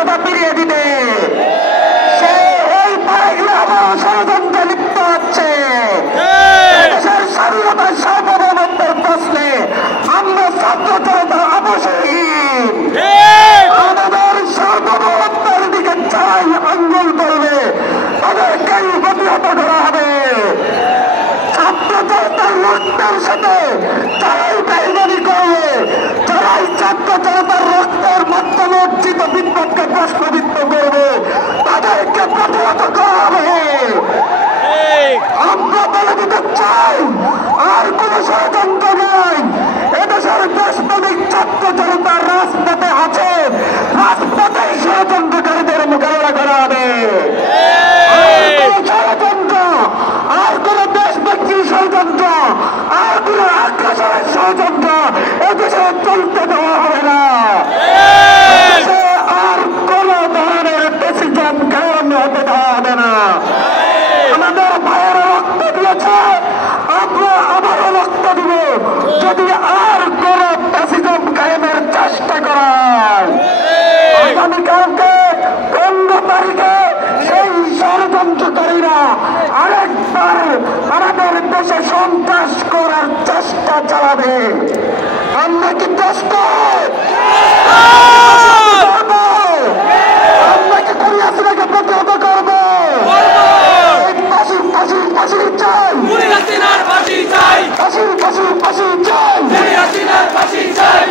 স্বাধীনতা ফিরিয়ে দিতে সে এই পাড়াগুলো আমার ষড়যন্ত্রে লিপ্ত হচ্ছে। দেশের স্বাধীনতার সার্বভৌমত্বের প্রশ্নে আমরা ছাত্র জনতার আপসহীন। আমাদের সার্বভৌমত্বের দিকে যারাই আঙ্গুল করবে তাদেরকেই প্রতিহত করা হবে। ছাত্র জনতার রক্তের সাথে যারাই বেইমানি করবে, যারাই ছাত্র জনতার রক্তের মাধ্যমে অর্জিত বিপ্লবকে প্রশ্নবিদ্ধ করবে তাদেরকে প্রতিহত করা হবে। আমরা বলে দিতে চাই আর কোন ষড়যন্ত্র নয়। এদেশের দেশপ্রেমিক ছাত্র জনতার রাজপথে আছে, রাজপথেই ষড়যন্ত্রকারীদের মোকাবেলা করা হবে। ষড়যন্ত্র আর কোন দেশব্যক্তির ষড়যন্ত্র আর কোন আগ্রাসনের ষড়যন্ত্র এদেশে চলতে দেওয়া হবে না। আর কোন ধরনের ডিসিশন কায়েম হতে দেওয়া হবে না। আমাদের ভাইয়েরা রক্ত দিয়েছে, আমরা আবারও রক্ত দিব যদি আর কোন ডিসিশন কায়েমের চেষ্টা করেন। আগামীকালকে 15 তারিখে সেই ষড়যন্ত্রকারীরা আরেকবার আমাদের দেশে সন্ত্রাস করার চেষ্টা চালাবে। আমরা কি প্রস্তুত? আমরা কি খুনিয়াসিনাকে প্রতিহত করবো? ফাঁসির চাই, ফাঁসির চাই, ফাঁসির চাই, ফাঁসি চাই।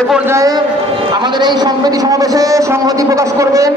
এ পর্যায়ে আমাদের এই সম্প্রীতি সমাবেশে সংহতি প্রকাশ করবেন